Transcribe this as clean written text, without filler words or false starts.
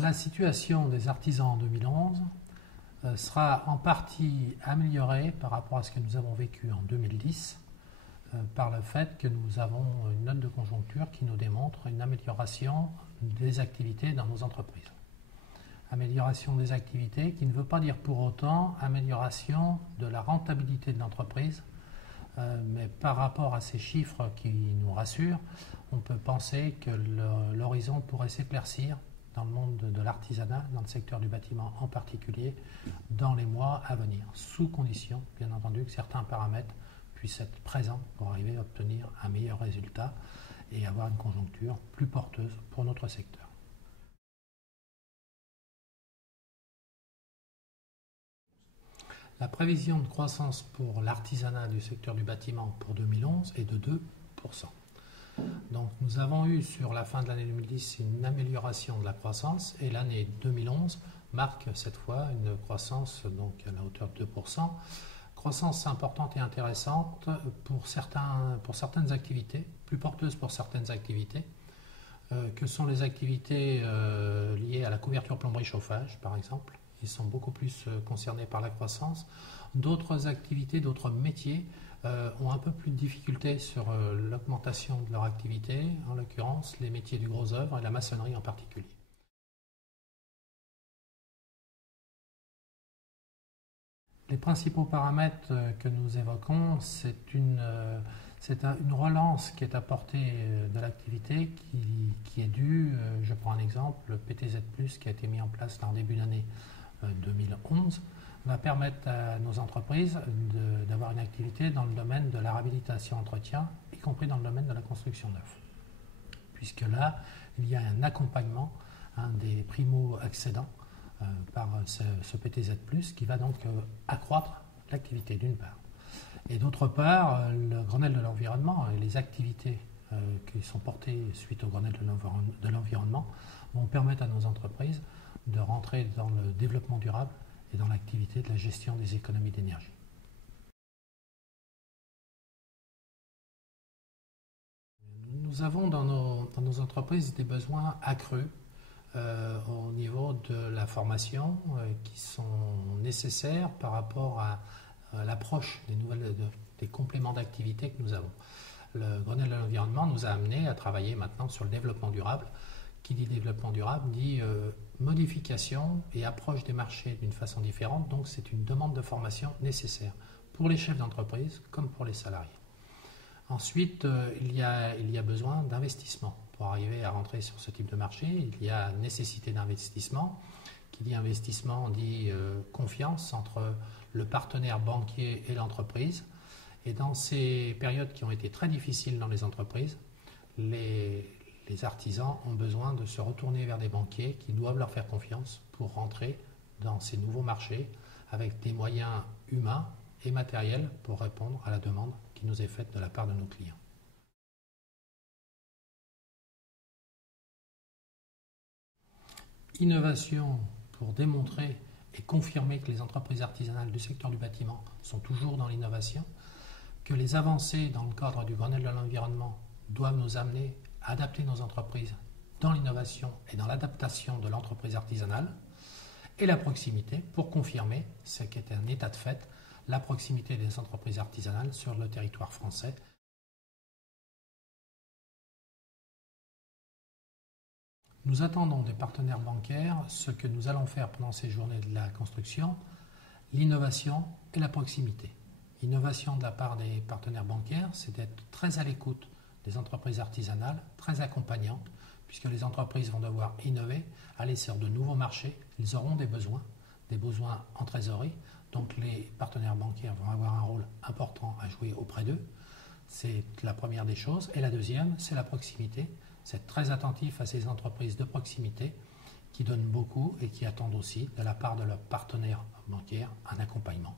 La situation des artisans en 2011 sera en partie améliorée par rapport à ce que nous avons vécu en 2010 par le fait que nous avons une note de conjoncture qui nous démontre une amélioration des activités dans nos entreprises. Amélioration des activités qui ne veut pas dire pour autant amélioration de la rentabilité de l'entreprise, mais par rapport à ces chiffres qui nous rassurent, on peut penser que l'horizon pourrait s'éclaircir dans le monde de l'artisanat, dans le secteur du bâtiment en particulier, dans les mois à venir, sous condition, bien entendu, que certains paramètres puissent être présents pour arriver à obtenir un meilleur résultat et avoir une conjoncture plus porteuse pour notre secteur. La prévision de croissance pour l'artisanat du secteur du bâtiment pour 2011 est de 2%. Donc nous avons eu sur la fin de l'année 2010 une amélioration de la croissance et l'année 2011 marque cette fois une croissance donc à la hauteur de 2%. Croissance importante et intéressante pour certaines activités, plus porteuses pour certaines activités, que sont les activités liées à la couverture plomberie chauffage par exemple. Ils sont beaucoup plus concernés par la croissance. D'autres activités, d'autres métiers ont un peu plus de difficultés sur l'augmentation de leur activité, en l'occurrence les métiers du gros œuvre et la maçonnerie en particulier. Les principaux paramètres que nous évoquons, c'est une relance qui est apportée de l'activité qui est due, je prends un exemple, le PTZ+, qui a été mis en place en début d'année 2011, va permettre à nos entreprises d'avoir une activité dans le domaine de la réhabilitation entretien, y compris dans le domaine de la construction neuve. Puisque là, il y a un accompagnement des primo-accédants par ce PTZ+, qui va donc accroître l'activité d'une part. Et d'autre part, le Grenelle de l'environnement et les activités qui sont portées suite au Grenelle de l'environnement vont permettre à nos entreprises de rentrer dans le développement durable et dans l'activité de la gestion des économies d'énergie. Nous avons dans nos entreprises des besoins accrus au niveau de la formation qui sont nécessaires par rapport à l'approche des compléments d'activité que nous avons. Le Grenelle de l'environnement nous a amené à travailler maintenant sur le développement durable. Qui dit développement durable dit modification et approche des marchés d'une façon différente, donc c'est une demande de formation nécessaire pour les chefs d'entreprise comme pour les salariés. Ensuite, il y a besoin d'investissement pour arriver à rentrer sur ce type de marché. Il y a nécessité d'investissement. Qui dit investissement dit confiance entre le partenaire banquier et l'entreprise. Et dans ces périodes qui ont été très difficiles dans les entreprises, les artisans ont besoin de se retourner vers des banquiers qui doivent leur faire confiance pour rentrer dans ces nouveaux marchés avec des moyens humains et matériels pour répondre à la demande qui nous est faite de la part de nos clients. Innovation pour démontrer et confirmer que les entreprises artisanales du secteur du bâtiment sont toujours dans l'innovation, que les avancées dans le cadre du Grenelle de l'environnement doivent nous amener à adapter nos entreprises dans l'innovation et dans l'adaptation de l'entreprise artisanale, et la proximité pour confirmer ce qui est un état de fait, la proximité des entreprises artisanales sur le territoire français. Nous attendons des partenaires bancaires ce que nous allons faire pendant ces journées de la construction, l'innovation et la proximité. L'innovation de la part des partenaires bancaires, c'est d'être très à l'écoute des entreprises artisanales, très accompagnantes, puisque les entreprises vont devoir innover, aller sur de nouveaux marchés, ils auront des besoins en trésorerie, donc les partenaires bancaires vont avoir un rôle important à jouer auprès d'eux. C'est la première des choses. Et la deuxième, c'est la proximité. C'est très attentif à ces entreprises de proximité qui donnent beaucoup et qui attendent aussi de la part de leurs partenaires bancaires un accompagnement.